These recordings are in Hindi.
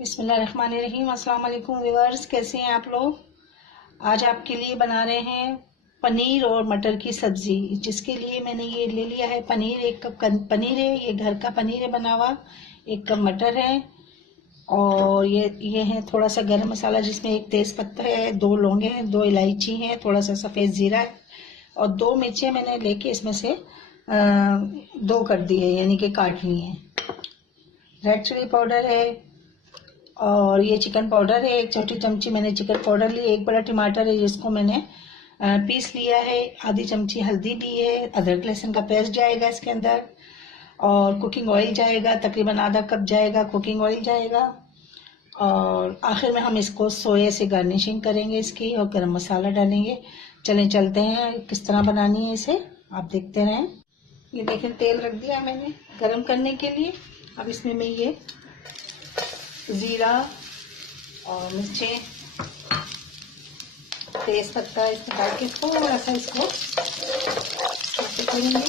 बिस्मिल्लाहिर्रहमानिर्रहीम। अस्सलाम वालेकुम व्यूअर्स, कैसे हैं आप लोग। आज आपके लिए बना रहे हैं पनीर और मटर की सब्जी। जिसके लिए मैंने ये ले लिया है पनीर, 1 कप पनीर है, ये घर का पनीर है बना हुआ। 1 कप मटर है और ये है थोड़ा सा गरम मसाला, जिसमें 1 तेज पत्ता है, 2 लौंगे हैं, 2 इलायची हैं, थोड़ा सा सफ़ेद ज़ीरा है और 2 मिर्चें मैंने लेके इसमें से 2 कर दी है, यानी कि काट ली हैं। रेड चिली पाउडर है और ये चिकन पाउडर है, 1 छोटी चमची मैंने चिकन पाउडर ली। 1 बड़ा टमाटर है जिसको मैंने पीस लिया है। आधी चमची हल्दी ली है। अदरक लहसुन का पेस्ट जाएगा इसके अंदर और कुकिंग ऑयल जाएगा, तकरीबन आधा कप जाएगा कुकिंग ऑयल जाएगा। और आखिर में हम इसको सोया से गार्निशिंग करेंगे इसकी और गरम मसाला डालेंगे। चलें चलते हैं किस तरह बनानी है इसे, आप देखते रहें। ये देखें, तेल रख दिया मैंने गरम करने के लिए। अब इसमें मैं ये ज़ीरा और मिर्चें, तेज पत्ता इसमें डाल के थोड़ा सा इसको करेंगे।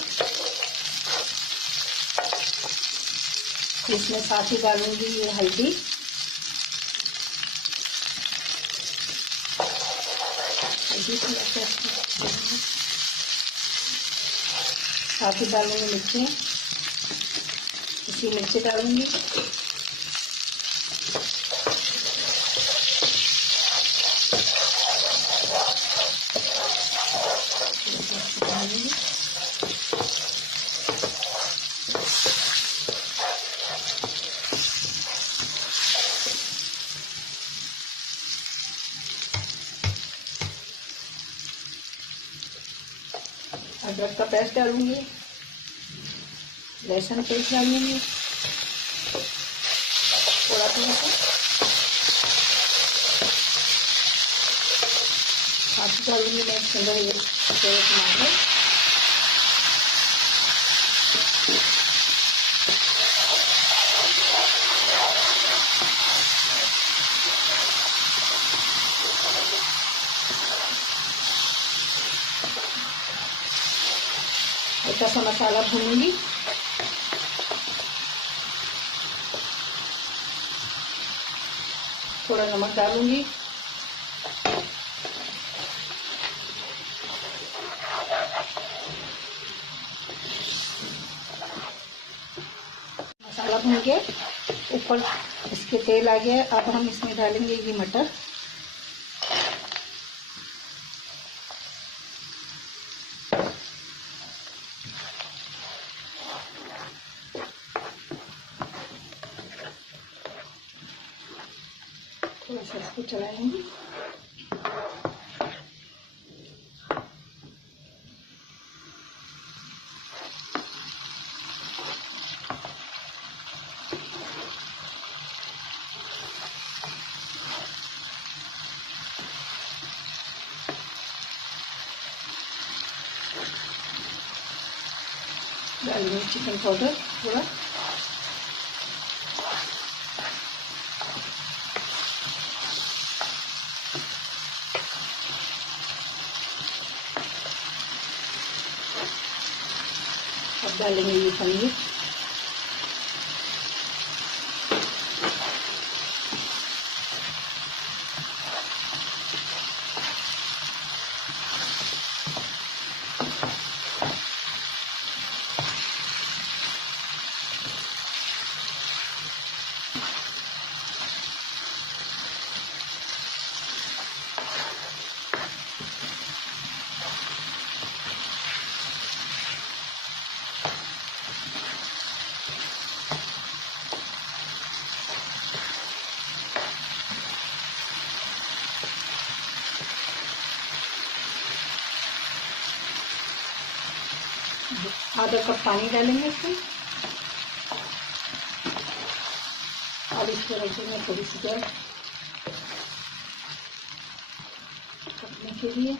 इसमें साथ ही डालूंगी ये हल्दी, साथ ही डालूंगी मिर्चें, इसी मिर्ची डालूंगी। अदरक का पेस्ट डालूंगी, लहसुन पेस्ट डालूंगी थोड़ा थोड़ा सा, साथ ही डालूंगी मैं इसके अंदर ये टमाटर, हल्का सा मसाला भूनूंगी। थोड़ा नमक डालूंगी, मसाला भून के ऊपर इसके तेल आ गया। अब हम इसमें डालेंगे ये मटर, थोड़ा सा इसको चलाएंगे। डालेंगे चिकन पाउडर थोड़ा, अब डालेंगे ये पनीर, आधा कप पानी डालेंगे इसमें। अब इसको रखेंगे थोड़ी सी देर पकने के लिए।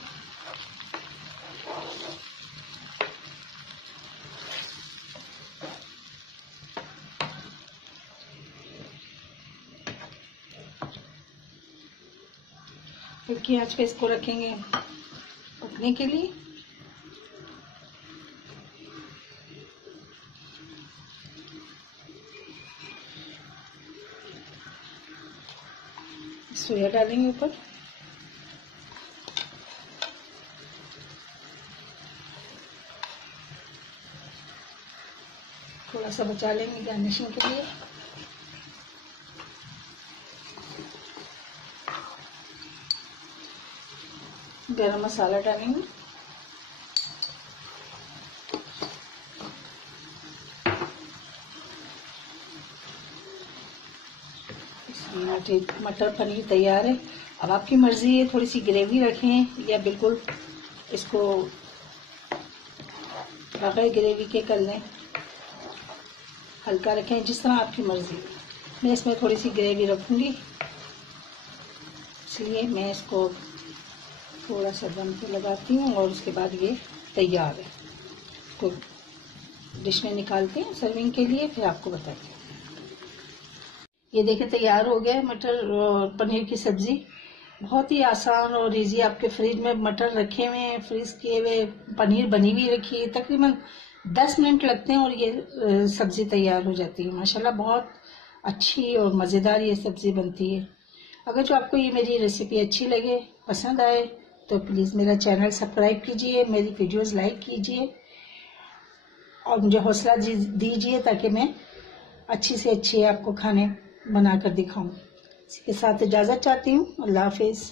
हल्की आंच पे इसको रखेंगे पकने के लिए। सोया डालेंगे ऊपर। थोड़ा सा बचा लेंगे गार्निशिंग के लिए। गरम मसाला डालेंगे। मटर पनीर तैयार है। अब आपकी मर्जी है, थोड़ी सी ग्रेवी रखें या बिल्कुल इसको बगैर ग्रेवी के कर लें, हल्का रखें, जिस तरह आपकी मर्जी है। मैं इसमें थोड़ी सी ग्रेवी रखूँगी, इसलिए मैं इसको थोड़ा सा दम पे लगाती हूँ और उसके बाद ये तैयार है। इसको डिश में निकालते हैं सर्विंग के लिए, फिर आपको बताते हैं। ये देखिए तैयार हो गया है मटर और पनीर की सब्ज़ी। बहुत ही आसान और इजी। आपके फ्रिज में मटर रखे हुए हैं, फ्रीज किए हुए, पनीर बनी हुई रखी है, तकरीबन 10 मिनट लगते हैं और ये सब्ज़ी तैयार हो जाती है। माशाल्लाह बहुत अच्छी और मज़ेदार ये सब्ज़ी बनती है। अगर जो आपको ये मेरी रेसिपी अच्छी लगे, पसंद आए, तो प्लीज़ मेरा चैनल सब्सक्राइब कीजिए, मेरी वीडियोज़ लाइक कीजिए और मुझे हौसला दीजिए ताकि मैं अच्छी से अच्छी आपको खाने बनाकर दिखाऊं। इसी के साथ इजाज़त चाहती हूँ। अल्लाह हाफिज़।